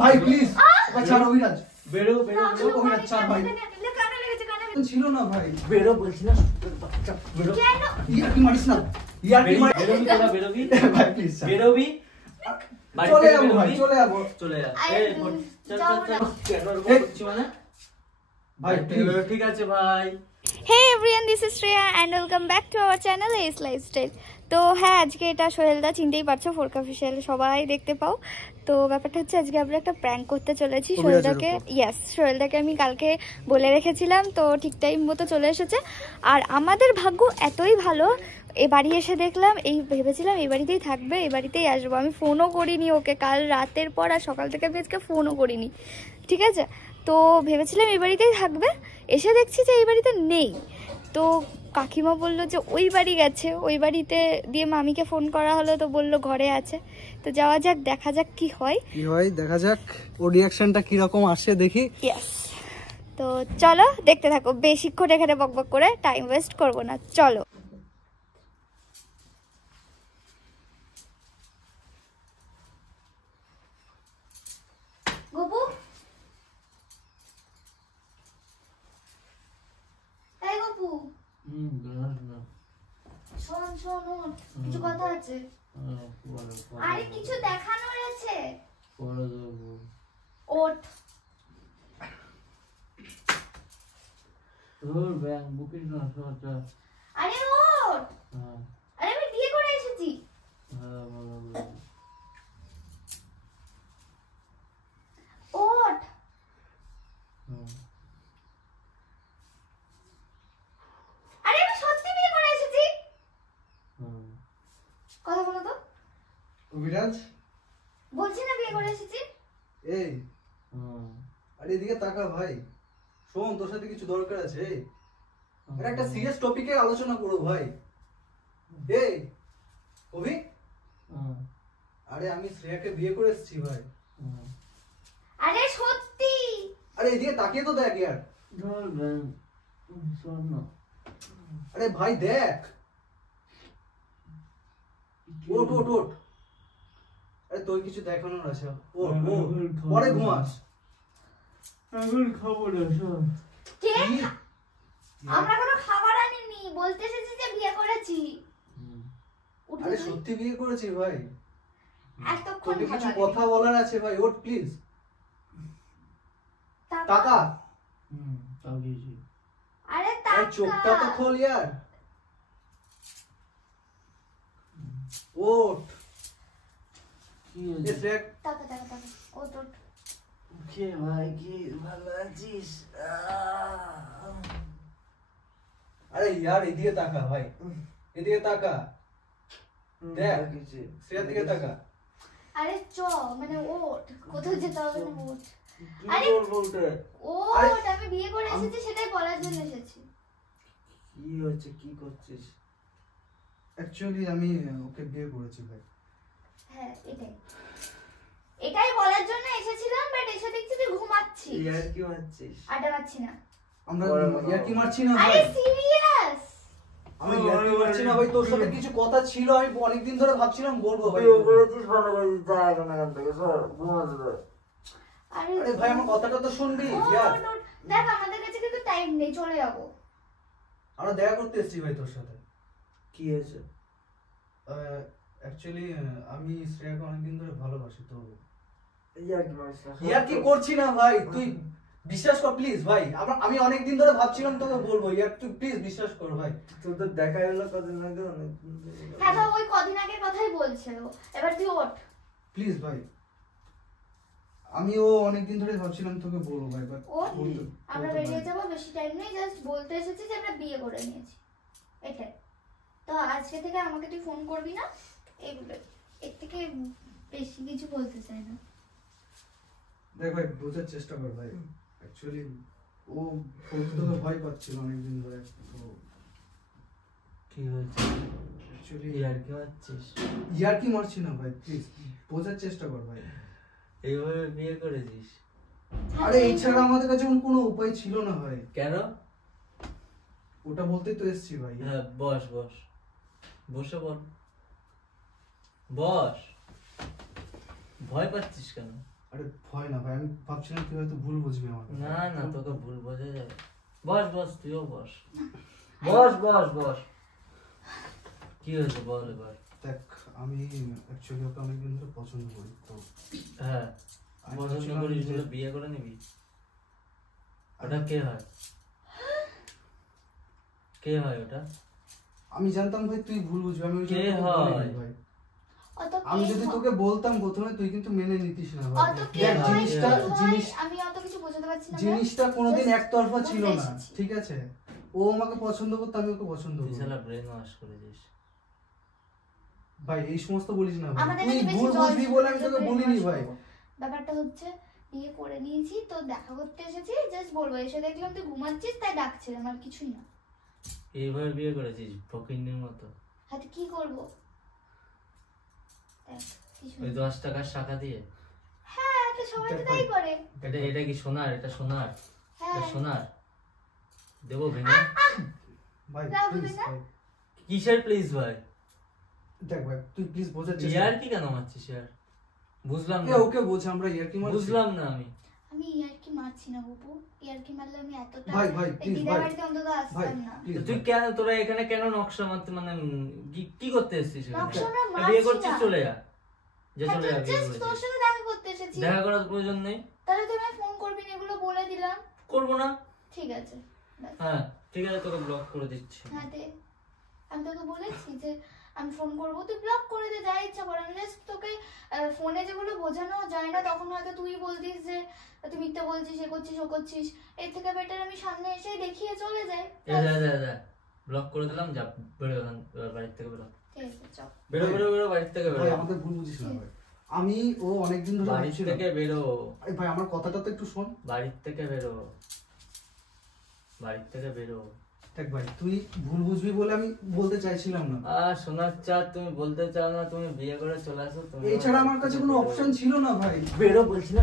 ভাই প্লিজ ছাড় অভিরাজ, বেরো বেরো অভিরাজ ছাড় ভাই, কানে লেগেছে কানে ছিল না ভাই, বেরো বলছি না বাচ্চা বেরো। কেন ইয়ার কি মারিস না, ইয়ার কি মারিস, বেরোবি তোরা বেরোবি ভাই প্লিজ বেরোবি চলে যাবো ভাই, চলে যাবো চলে যা এই, এই চল যাও চল না। চল কেন এরকম করছিস মানে ভাই প্লিজ। ঠিক আছে ভাই। Hey everyone, this is Shreya and welcome back to our channel Ace Lifestyle. তো হ্যাঁ, আজকে এটা সোহেলদা, চিনতেই পারছো, ফোরকা অফিসিয়াল সবাই দেখতে পাও। তো ব্যাপারটা হচ্ছে আজকে আমরা একটা প্র্যাঙ্ক করতে চলেছি সোহেলদাকে। সোহেলদাকে আমি কালকে বলে রেখেছিলাম, তো ঠিক টাইম মতো চলে এসেছে। আর আমাদের ভাগ্য এতই ভালো, এ বাড়ি এসে দেখলাম, ভেবেছিলাম এই বাড়িতেই থাকবে, এই বাড়িতেই আসবো। আমি ফোনও করিনি ওকে কাল রাতের পর, আর সকাল থেকে আমি আজকে ফোনও করিনি, ঠিক আছে। তো ভেবেছিলাম এই বাড়িতেই থাকবে, এসে দেখছি যে এই বাড়িতে নেই। তো কাকিমা বললো যে ওই বাড়ি গেছে, ওই বাড়িতে দিয়ে মামিকে ফোন করা হলো, তো বললো ঘরে আছে। তো যাওয়া যাক, দেখা যাক কি হয় দেখা যাক ওর রিঅ্যাকশনটা কি রকম আসে দেখি। ইয়েস, তো চলো দেখতে থাকো, বেশিক্ষণ এখানে বকবক করে টাইম ওয়েস্ট করবো না, চলো। গপু, এই গপু, শোন শোন, ওঠ, কিছু কথা আছে। আরে কিছু দেখানোর আছে, ওঠ। আরে ওঠ, আরে আমি বিয়ে করে এসেছি। ওঠ, আরে আমি সত্যি বিয়ে করে এসেছি। কথা বলো তো। অভিরাজ, বলছি না বিয়ে করে এসেছি। এই আরে এদিকে তাকা ভাই, শোন তোর সাথে কিছু দরকার আছে। এটা একটা সিরিয়াস টপিকে আলোচনা করো ভাই। এই অভি, আরে আমি শ্রেয়াকে বিয়ে করে এসেছি ভাই। আরে সত্যি। আরে এদিকে তাকিয়ে তো দেখ ইয়ার। আরে ভাই দেখ, ওঠ ওঠ ওঠ। আরে তোর কিছু দেখানোর আছে, ওঠ ওঠ, পরে ঘুমাস। এখন খাবো না সব। কে? আমরা কোনো খাবার আনিনি, বলতে এসেছি যে বিয়ে করেছি। উঠে আরে তুই। সত্যি বিয়ে করেছি ভাই, এতক্ষণ তোকে কিছু খাবার কথা বলার আছে ভাই, ওঠ প্লিজ। তাকা। টাকা, তাকিয়েছি। আরে আরে তাকা। চোখটা তো খোল ইয়ার, ওঠ। কি এ হয়েছে? শ্রেয়া, তাকা তাকা তাকা, ওঠ ওঠ। কে ভাই কি ভালো আছিস? আরে ইয়ার এদিকে তাকা ভাই, এদিকে তাকা, দেখ শ্রেয়ার দিকে তাকা। আরে চ, মানে ওঠ, কোথাও যেতে হবে না, ওঠ। কি আরে বলবো ওটা? ওঠ, আমি বিয়ে করে এসেছি সেটাই বলার জন্য এসেছি। কি হয়েছে, কি করছিস? অ্যাকচুয়ালি আমি ওকে বিয়ে করেছি ভাই। হ্যাঁ এটাই, এটাই বলার জন্য এসেছিলাম, বাট এসে দেখছি তুই ঘুমাচ্ছিস। ইয়ার কি মারছিস? আড্ডা পাচ্ছি না। আমরা বড় বাবা। ইয়ার কি মারছি না আরে ভাই, সিরিয়াস। আমি ইয়ার কি মারছি না ভাই, তোর সাথে কিছু কথা ছিল, আমি অনেকদিন ধরে ভাবছিলাম বলবো ভাই। তুই বলেছিস ভালো করে যা এখন এখান থেকে সর, ঘুমাতে দে। আরে ভাই আমার কথাটা তো শুনবি ওঠ, ইয়ার, ওঠ, ওঠ। দেখ আমাদের কাছে কিন্তু টাইম নেই, চলে যাবো। আমরা দেখা করতে এসেছি ভাই তোর সাথে। কি হয়েছে? অ্যাকচুয়ালি আমি শ্রেয়াকে অনেকদিন ধরে ভালোবাসি, তো ইয়ার কি মারিস না? ইয়ার কি করছি না ভাই, তুই বিশ্বাস কর প্লিজ ভাই। আমি অনেকদিন ধরে ভাবছিলাম তোকে বলবো ইয়ার, তুই প্লিজ বিশ্বাস কর ভাই। তোর তো দেখা হলো কদিন আগে, অনেকদিন ধরে। হ্যাঁ তো ওই কদিন আগের কথাই বলছিল, এবার তুই ওঠ। প্লিজ ভাই, আমিও অনেকদিন ধরে ভাবছিলাম তোকে বলবো ভাই, বাট ওঠ, আমরা বেরিয়ে যাবো, বেশি টাইম নেই, জাস্ট বলতে এসেছি যে আমরা বিয়ে করে নিয়েছি, এটাই। তো আজকে থেকে আমাকে তুই ফোন করবি না, এইগুলো, এর থেকে বেশি কিছু বলতে চাই না। দেখ ভাই বোঝার চেষ্টা কর ভাই, অ্যাকচুয়ালি ও বলতে তোকে ভয় পাচ্ছিল অনেকদিন ধরে, তো কি হয়েছে? অ্যাকচুয়ালি ইয়ার কি মারছিস? ইয়ার কি মারছি না ভাই, প্লিজ বোঝার চেষ্টা কর ভাই। এইভাবে বিয়ে করেছিস? আরে এছাড়া আমাদের কাছে কোনো উপায় ছিল না ভাই। কেন? ওটা বলতেই তো এসেছি ভাই। হ্যাঁ বস বস, বসে বল, বস। ভয় পাচ্ছিস কেন? আরে ভয় হয় না ভাই, আমি ভাবছিলাম তুই হয়তো ভুল বুঝবি আমাকে। না না, তোকে ভুল বোঝা যাবে। বস বস, তুইও বস। বস বস বস। কি হয়েছে বল এবার। দেখ আমি অ্যাকচুয়ালি ওকে অনেকদিন ধরে পছন্দ করি, তো হ্যাঁ, আমি পছন্দ ভাবছিলাম করিস যে- বলে বিয়ে করে নিবি? ওটা কে হয়? কে হয় ওটা? আমি জানতাম ভাই তুই ভুল বুঝবি, আমি ওই জন্য কে তোকে হয়? বলিনি ভাই। অত আমি কে যদি হয়? তোকে বলতাম প্রথমে তুই কিন্তু মেনে নিতিস না ভাই। অত কে দেখ হয়, জিনিসটা কি হয়, জিনিস আমি অত কিছু বোঝাতে পারছি না। জিনিসটা কোনোদিন Just একতরফা ছিল বুঝতে না, এসেছি। ঠিক আছে? ও আমাকে পছন্দ করতো, আমি ওকে পছন্দ তুই করি। শালা ব্রেন ওয়াশ করেছিস। ভাই এই সমস্ত বলিস না ভাই, আমাদের তুই কাছে বেশি ভুল জল বুঝবি বলে আমি ছিল, তোকে brain বলিনি wash ভাই। করবো। ব্যাপারটা হচ্ছে বিয়ে করে নিয়েছি তো দেখা করতে এসেছি, জাস্ট বলবো এসে দেখলাম তুই ঘুমাচ্ছিস তাই ডাকছিলাম, আর কিছুই না। এইভাবে বিয়ে করেছিস ফকিন্নির মতো? হ্যাঁ তো কি করবো, দেখ, কিছু ওই না। 10 টাকার টাকা দিয়ে? হ্যাঁ তো সবাই তো তাই করে। এটা এটা কি সোনার? এটা সোনার? হ্যাঁ এটা সোনার? দেবো ভেঙে? ভাই রাখবি প্লিজ না? ভাই, কিসের প্লিজ ভাই? দেখ ভাই তুই প্লিজ বোঝার চেষ্টা ইয়ার কর। কি কেন মারছিস ইয়ার? বুঝলাম এ না, ওকে বোঝা, আমরা ইয়ার্কি মারছি। বুঝলাম না আমি। আমি ইয়ার্কি মারছি না বাবু, ইয়ার্কি মারলে আমি এতটা ভাই ভাই এই প্লিজ দিদার ভাই, বাড়িতে অন্তত ভাই আসতাম না। প্লিজ তো তুই কেন, তোরা এখানে কেন নকশা মারতে, মানে কি করতে এসেছিস এখানে? নকশা আমরা বিয়ে মারছি করছিস, না। চলে যা, যে হ্যাঁ চলে যা, তো বিয়ে জাস্ট তোর করেছিস। সাথে দেখা করতে এসেছি, দেখা করার প্রয়োজন নেই। তাহলে তুই আমায় ফোন করবি না এগুলো বলে দিলাম। করবো না। ঠিক আছে ব্যাস। হ্যাঁ ঠিক আছে, তোকে ব্লক করে দিচ্ছি। হ্যাঁ দে, আমি তোকে বলেছি যে আমি ফোন করবো, তুই ব্লক করে দে, যা ইচ্ছা কর। আমি জাস্ট তোকে ফোনে যেগুলো বোঝানো যায় না তখন হয়তো তুই বলতিস যে তুই মিথ্যা বলছিস, এ করছিস ও করছিস, এর থেকে বেটার আমি সামনে এসে দেখিয়ে চলে যাই। যা ব্লক করে দিলাম, যা বেরো এখান, বাড়ির থেকে বেরো, ঠিক আছে চল। বেরো বেরো বেরো, বাড়ির থেকে ভাই বেরো, আমাকে ভুল বুঝিস না ভাই, আমি ও অনেকদিন ধরে বাড়ির ভাবছিল। থেকে বেরো, আরে ভাই আমার কথাটা তো একটু শোন। বাড়ির থেকে বেরো, বাড়ির থেকে বেরো। দেখ ভাই তুই ভুল বুঝবি বলে আমি বলতে চাইছিলাম না, শোনার চাঁদ, তুমি বলতে চাও না, তুমি বিয়ে করে চলে আসো। তুমি এছাড়া আমার কাছে কোনো অপশন ছিল না ভাই। বেরো বলছি না,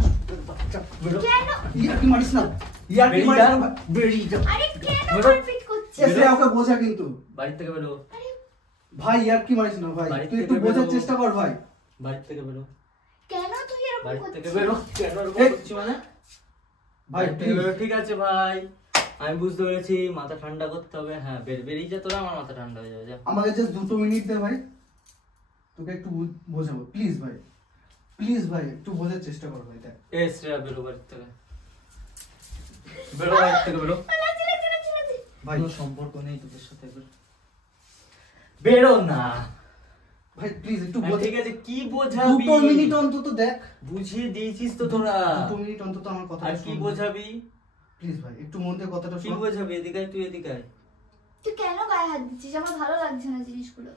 বাচ্চা, বেরো। কেন? ইয়ার্কি মারিস না, ইয়ার্কি মারিস না ভাই। বেরিয়ে যাও, আরে কেন বেরো। মারপিট করছিস? এসে ওকে বোঝা কিন্তু বাড়ির থেকে বেরো, আরে ভাই, ইয়ার্কি মারিস না ভাই, বাড়ির তুই থেকে একটু বোঝার বেরো। চেষ্টা কর ভাই। বাড়ির থেকে বেরো, কেন তুই এরকম বাড়ির থেকে করছিস? বেরো। কেন এরকম এই, করছি মানে? ভাই বাড়ির থেকে প্লিজ বেরো। ঠিক আছে ভাই, আমি বুঝতে পেরেছি, মাথা ঠান্ডা করতে হবে। হ্যাঁ বেরিয়ে যা তোরা, আমার মাথা ঠান্ডা হয়ে যাবে, যা। আমাকে জাস্ট 2 মিনিট দে ভাই, তোকে একটু বোঝাবো, প্লিজ ভাই, প্লিজ ভাই একটু বোঝার চেষ্টা কর ভাই। দেখ এ শ্রেয়া, বেরো বাড়ির থেকে, বেরো বাড়ির থেকে বেরো। লাগছে, লাগছে, লাগছে, লাগছে। ভাই কোনো সম্পর্ক নেই তোদের সাথে, বেরো। বেরো না ভাই প্লিজ একটু আরে বোঝা, ঠিক আছে, কি বোঝাবি? 2 মিনিট অন্তত দেখ, বুঝিয়ে দিয়েছিস তো তোরা, 2 মিনিট অন্তত আমার কথা আর কি বোঝাবি? প্লিজ ভাই একটু মন দিয়ে কথাটা কি শোন। বোঝাবি? এদিকে আয়, তুই এদিকে আয়। তুই কেন গায়ে হাত দিচ্ছিস? আমার ভালো লাগছে না জিনিসগুলো।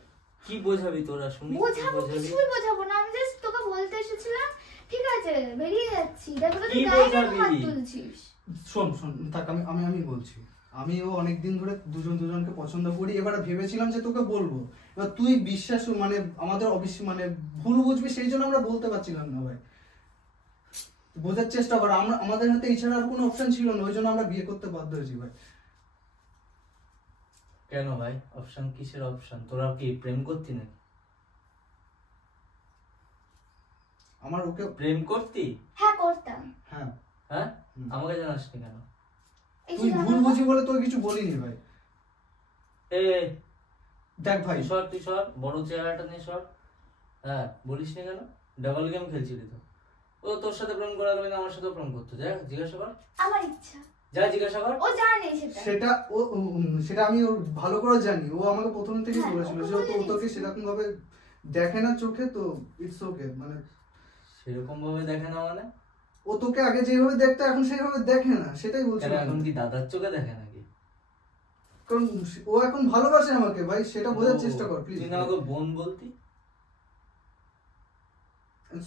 কি বোঝাবি তোরা, শুনি কি বোঝাবো, বোঝাবি? কিছুই বোঝাবো না, আমি জাস্ট তোকে বলতে এসেছিলাম। ঠিক আছে বেরিয়ে যাচ্ছি, দেখো কি তুই গায়ে কেন বোঝাবি? হাত তুলছিস? শোন শোন থাক, আমি বলছি, আমি ও অনেকদিন ধরে দুজনকে পছন্দ করি। এবার ভেবেছিলাম যে তোকে বলবো, এবার তুই বিশ্বাস মানে আমাদের মানে ভুল বুঝবি, সেই জন্য আমরা বলতে পারছিলাম না ভাই। বোঝার চেষ্টা কর, আমরা আমাদের হাতে এছাড়া আর কোনো অপশন ছিল না, ওই জন্য আমরা বিয়ে করতে বাধ্য হয়েছি ভাই। কেন ভাই? অপশন কিসের অপশন? তোরা কি প্রেম করতি নাকি? আমার ওকে, প্রেম করতি? হ্যাঁ করতাম। হ্যাঁ হ্যাঁ, আমাকে জানাসনি কেন? এই তুই যে ভুল জানো না? বুঝি বলে তোকে কিছু বলিনি ভাই। এ দেখ ভাই তুই সর, বড় চেহারাটা নিয়ে সর। হ্যাঁ, বলিস নি কেন? ডাবল গেম খেলছিলি তো। ও তোর সাথে প্রেম করা গেলে আমার সাথে প্রেম করতো, যা জিজ্ঞাসা কর, আমার ইচ্ছা, যা জিজ্ঞাসা কর। ও জানে সেটা। সেটা ও সেটা আমি ওর ভালো করে জানি, ও আমাকে প্রথম থেকে হ্যাঁ, বলেছিল ওকে যে ও তো- ও বলে তোকে দিয়েছি। সেরকম ভাবে দেখে না চোখে, তো ইটস ওকে, মানে সেরকম ভাবে দেখে না মানে? ও তোকে আগে যেভাবে দেখতো এখন সেইভাবে দেখে না, সেটাই বলছি। কেন, এখন কি দাদার চোখে দেখে নাকি? কারণ ও এখন ভালোবাসে আমাকে ভাই, সেটা বোঝার ও, চেষ্টা কর প্লিজ। তুই না আমাকে বোন বলতি?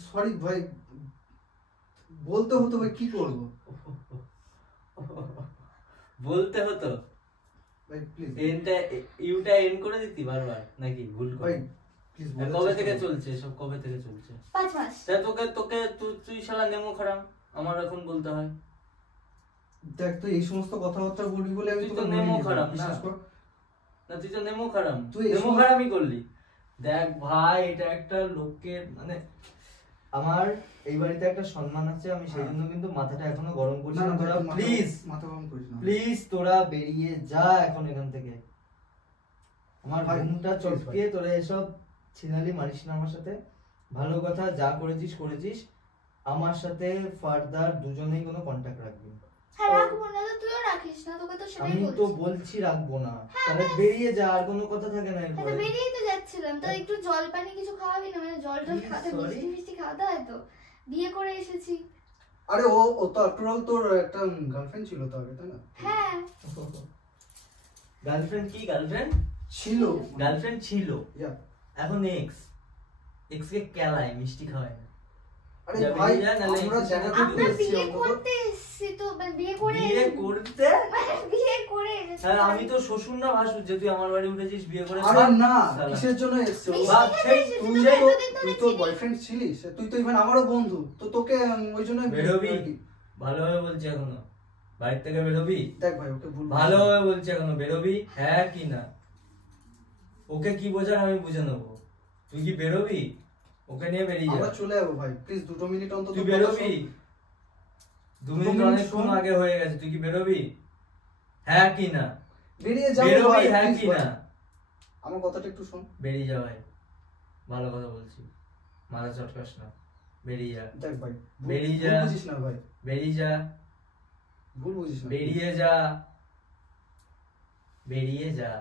সরি ভাই, বলতে হতো ভাই, কি করব বলতে হতো? ভাই প্লিজ ইউটা এন্ড করে দিতি বারবার নাকি? ভুল করে? ভাই প্লিজ। কবে থেকে চলছে সব? কবে থেকে চলছে? 5 মাস। তা তুই শালা নেমো খারাম, আমার এখন বলতে হয়? দেখ তুই এই সমস্ত কথাবার্তা বলবি বলে আমি তুই তো তোকে নেমো বলিনি ভাই, খারাপ না? বিশ্বাস কর। না, তুই তো নেমো খারাম, তুই নেমো এসব- খারামই করলি। দেখ ভাই, এটা একটা লোকের মানে আমার এই বাড়িতে একটা সম্মান আছে, আমি সেই জন্য কিন্তু মাথাটা এখনো গরম করছি না। তোরা প্লিজ মাথা গরম করিস না প্লিজ তোরা বেরিয়ে যা এখন এখান থেকে। আমার ভাই, ঘুমটা please চটকে তোরা এসব ছিনালি মারিস না আমার সাথে। ভালো কথা, যা করেছিস করেছিস। আমার সাথে ফার্দার দুজনেই কোনো কন্টাক্ট রাখবি না। হ্যাঁ রাখবো না, তো তুইও রাখিস না, তোকে তো সেটাই আমি তো বলছি। বলছি রাখবো না, তাহলে বেরিয়ে যা, আর কোনো কথা থাকে না হ্যাঁ তো এরপরে। বেরিয়েই তো যাচ্ছিলাম, তো একটু জল পানি কিছু খাওয়াবি না? মানে জল টল Please, খাতে, sorry. মিষ্টি মিষ্টি খাওয়াতে হয় তো, বিয়ে করে এসেছি। আরে ও ও তো আফটার অল তোর একটা গার্লফ্রেন্ড ছিল তো আগে, তাই না? হ্যাঁ গার্লফ্রেন্ড কি গার্লফ্রেন্ড ছিল গার্লফ্রেন্ড ছিল, ইয়া। এখন এক্স। এক্স কে কেলায়, মিষ্টি খাওয়ায় না। আরে যা ভাই বেরিয়ে যা, নাহলে আমরা এক্সের জানাতে সাথে আমরা এসেছি বিয়ে অন্তত। করতে এসেছি তো, মানে বিয়ে করে বিয়ে করতে? বিয়ে করে এসেছি। হ্যাঁ, আমি তো শ্বশুর না ভাসুর যে তুই আমার বাড়ি উঠেছিস বিয়ে করে? আরে না, শালা। কিসের জন্য এসেছে ও? মিষ্টি বাপ, খেতে সেই এসেছি, তুই তোকে তো এতদিন ধরে তুই তো চিনি। বয়ফ্রেন্ড ছিলিস, তুই তো ইভেন আমারও বন্ধু, তো তোকে ওই জন্য বেরোবি? ভালোভাবে বলছি এখনো, বাড়ি থেকে বেরোবি? দেখ ভাই ওকে ভুল ভালোভাবে বলছি এখনো, বেরোবি? হ্যাঁ কি না? ওকে কি বোঝার আমি বুঝে নেবো। তুই কি বেরোবি? ওকে নিয়ে বেরিয়ে যা। আমরা চলে যাবো ভাই, প্লিজ 2 মিনিট অন্তত তুই কথা বেরোবি? শোন। 2 মিনিট অনেকক্ষণ আগে হয়ে গেছে, তুই কি বেরোবি? হ্যাঁ কি না? বেরিয়ে যাবো বেরোবি? ভাই, হ্যাঁ please কি ভাই। না? আমার কথাটা একটু শোন। বেরিয়ে যা ভাই, ভালো কথা বলছি, মাথা চটকাস না, বেরিয়ে যা। দেখ ভাই বেরিয়ে ভুল যা। বুঝিস না ভাই, বেরিয়ে যা, ভুল বুঝিস না। বেরিয়ে যা, বেরিয়ে যা।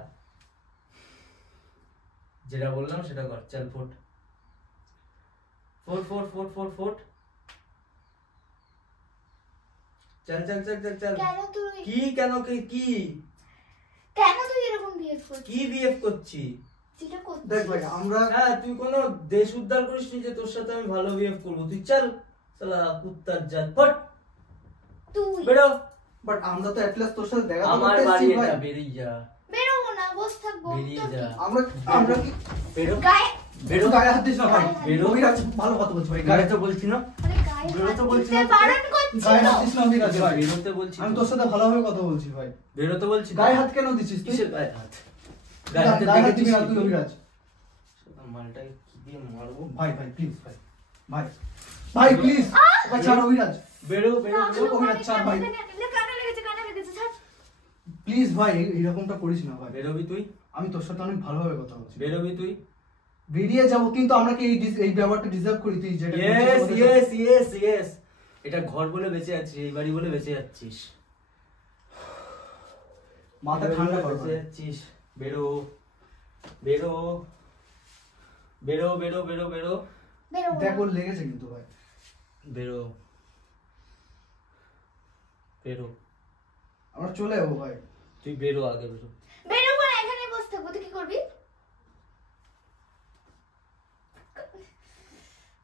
যেটা বললাম সেটা কর, চল ফোট ফোট ফোট ফোট ফোট ফোট, চল চল চল চল চল। কেন তুই কি কেন কি কি কেন তুই এরকম বিহেভ করছিস? কি বিহেভ করছি? যেটা করছিস দেখ ভাই আমরা হ্যাঁ, তুই কোনো দেশ উদ্ধার করিস নি যে তোর সাথে আমি ভালো বিহেভ করবো। তুই চল, সালা কুত্তার জাত, ফট তুই বেরো। বাট আমরা তো এট লিস্ট তোর সাথে দেখা তো আমার করতে বাড়ি এসেছি ভাই। এটা, বেরিয়ে যা। বেরোবো না, বসে থাকবো। বেরিয়ে তো যা। কি? আমরা আমরা কি বেরো গায়ে বেরো। গায়ে হাত দিস না ভাই, বেরো। অভিরাজ ভালো কথা বলছি ভাই, গায়ে তো বলছি না, আরে গায়ে বেরোতে হাত বলছি দিতে না। বারণ করছি গায়ে তো। হাত দিস না অভিরাজ ভাই, বেরোতে বলছি আমি তো। তোর সাথে ভালোভাবে কথা বলছি ভাই। বেরোতে বলছি তো। গায়ে হাত কেন দিছিস তুই? কিসের গায়ে হাত? গায়ে হাত দিবি না তুই অভিরাজ। মালটাকে কি দিয়ে মারবো? ভাই ভাই প্লিজ ভাই, ভাই ভাই প্লিজ ভাই ছাড় অভিরাজ, বেরো বেরো না, বেরো। অভিরাজ ছাড় ভাই, কানে লেগেছে, ছাড়। প্লিজ ভাই এরকমটা করিস না ভাই। বেরোবি তুই? আমি তোর সাথে অনেক ভালোভাবে কথা বলছি। বেরোবি তুই? বেরিয়ে যাবো, কিন্তু আমরা কি এই ব্যাপারটা ডিজার্ভ করি? তুই যেটা ইয়েস বলছিস ইয়েস ইয়েস ইয়েস। এটা ঘর বলে বেঁচে আছিস, এই বাড়ি বলে বেঁচে যাচ্ছিস, মাথা ঠান্ডা কর বেঁচে ভাই। যাচ্ছিস। বেরো বেরো বেরো বেরো বেরো বেরো বেরোবো দেখ না। ওর লেগেছে কিন্তু ভাই। বেরো বেরো। আমরা চলে যাবো ভাই। তুই বেরো, আগে বেরো। বেরোবো না, এখানেই বসে থাকবো। তুই কি করবি?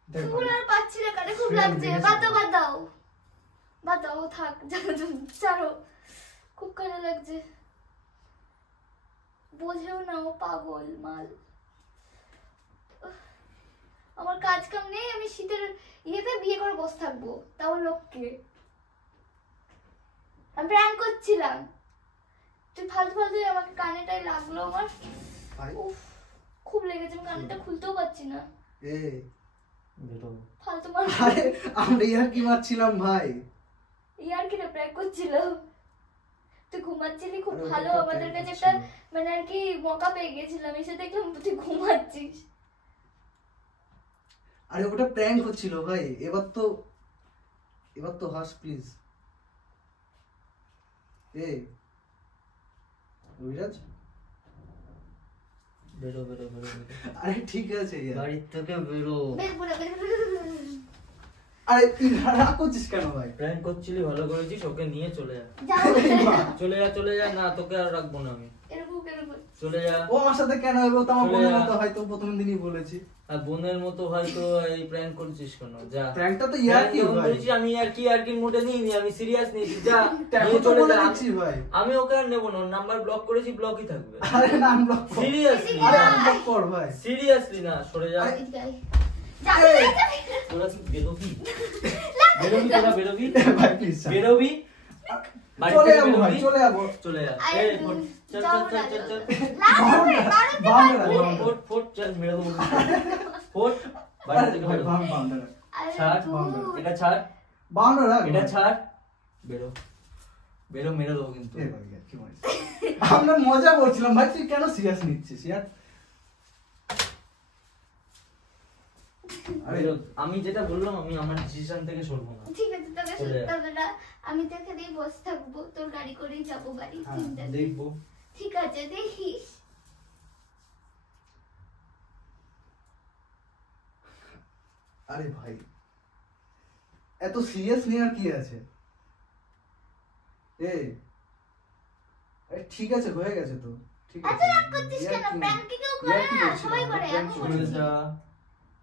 দেখ ফুল ভাই আর পাচ্ছি না, কানে খুব Friend লাগছে। লেগেছে। বাদ দাও বাদ দাও, থাক, ছাড়ো, খুব কানে লাগছে। বোঝেও না, ও পাগল মাল। উফ, আমার কাজ কাম নেই, আমি শীতের ইয়েতে বিয়ে করে বসে থাকবো, তাও লোককে। আমি প্র্যাঙ্ক করছিলাম, তুই ফালতু ফালতু আমাকে কানেটাই লাগলো আমার। ভাই উফ, খুব লেগেছে, আমি কানেটা খুলতেও পারছি না। এ বেরো। ফালতু মার। আরে আমরা ইয়ার কি মারছিলাম ভাই। ইয়ার কি না প্র্যাঙ্ক করছিল? তুই ঘুমাচ্ছিলি খুব আরে ওটা ভালো, একটা আমাদের prank কাছে করছিল। একটা মানে আর কি মকা পেয়ে গেছিলাম, এসে দেখলাম তুই ঘুমাচ্ছিস। আরে ওটা প্র্যাঙ্ক হচ্ছিল ভাই, এবার তো হাস প্লিজ। এ অভিরাজ, বেরো বেরো বেরো বেরো। আরে ঠিক আছে ইয়ার। বাড়ির থেকে বেরো। বেরবো না, বেরবো না। আরে তুই রাগ করছিস কেন ভাই? প্র্যাঙ্ক করছিলি, ভালো করেছিস, ওকে নিয়ে চলে যা। যাও, চলে যা চলে যা, না তোকে আর রাখবো না আমি, এরকম এরকম। চলে যা। ও আমার সাথে কেন হবে? ও তো আমার চলে বোনের যা। মতো, হয়তো প্রথম দিনই বলেছি। আর বোনের মতো হয়তো এই প্র্যাঙ্ক করছিস কেন? যা। প্র্যাঙ্কটা তো ইয়ার কি যখন ভাই? বলছি আমি আর কি মোডে নিইনি, আমি সিরিয়াস নিয়েছি। যা, দেখো নিয়ে তো চলে বলে যা। দিচ্ছি ভাই। আমি ওকে আর নেবো না, নাম্বার ব্লক করেছি, ব্লকই থাকবে। আরে না আনব্লক কর। সিরিয়াসলি আরে না, আনব্লক কর ভাই। সিরিয়াসলি না, সরে যা। এদিকে আয়। যাবি না, যাবি না। তোরা কি বেরোবি? বেরোবি তোরা, বেরোবি ভাই প্লিজ বেরোবি, বাড়ি চলে থেকে যাবো ভাই, বেরোবি, চলে যাবো। চলে যা। আরে, এই, ফোট, চল যাও চল না, চল চল চল। লাগবে, বারণ বাউন্ডারি, করবে। ফোট ফোট, চল মেরে দেবো। ফোট, বাড়ি আরে থেকে ভাই বেরো। বাউন্ডারি। আরে ছাড়, ধুর। এটা ছাড়, 52 রাখ এটা ভাই। ছাড়, বেরো বেরো, মেরে দেবো কিন্তু। এ ভাই, কি মারিস? আমরা মজা করছিলাম ভাই, তুই কেন সিরিয়াস নিচ্ছিস ইয়ার? আরে বেরো। আমি যেটা বললাম, আমি আমার ডিসিশন থেকে সরবো না। ঠিক আছে, তোকে চলে শুনতে হবে না, আমি তো এখানেই বসে থাকবো, তোর গাড়ি করেই যাবো বাড়ি। হ্যাঁ, চিন্তা নেই। দেখবো। ঠিক আছে, দেখিস। আরে ভাই, এত সিরিয়াস নেওয়ার কি আছে? এই আরে ঠিক আছে, হয়ে গেছে তো, ঠিক এত আছে। রাগ করছিস ইয়ার কেন? কি- প্র্যাঙ্ক কি কেউ ইয়ার করে কি না? করছিস? সবাই করে, prank আমি করছিস? করেছি। যা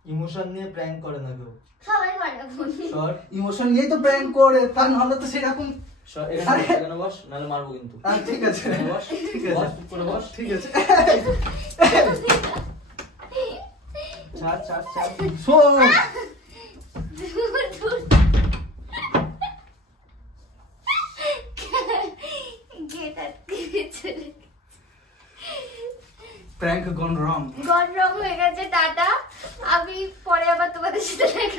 ইমোশন নিয়ে প্র্যাঙ্ক করে না কেউ। সবাই করে এখন। সর। ইমোশন নিয়েই তো প্র্যাঙ্ক করে, তা নাহলে তো সেরকম। এখানে এখানে বস, নাহলে মারবো কিন্তু। ঠিক আছে, এখানে বস, ঠিক বস, আছে, চুপ করে বস। ঠিক আছে। ছাড় ছাড় ছাড়। শোন, ধুর, ধুর। গেট আটকে চলে গেছে। প্র্যাঙ্ক গন রং। গন রং হয়ে গেছে, টাটা। আমি পরে আবার তোমাদের সাথে দেখা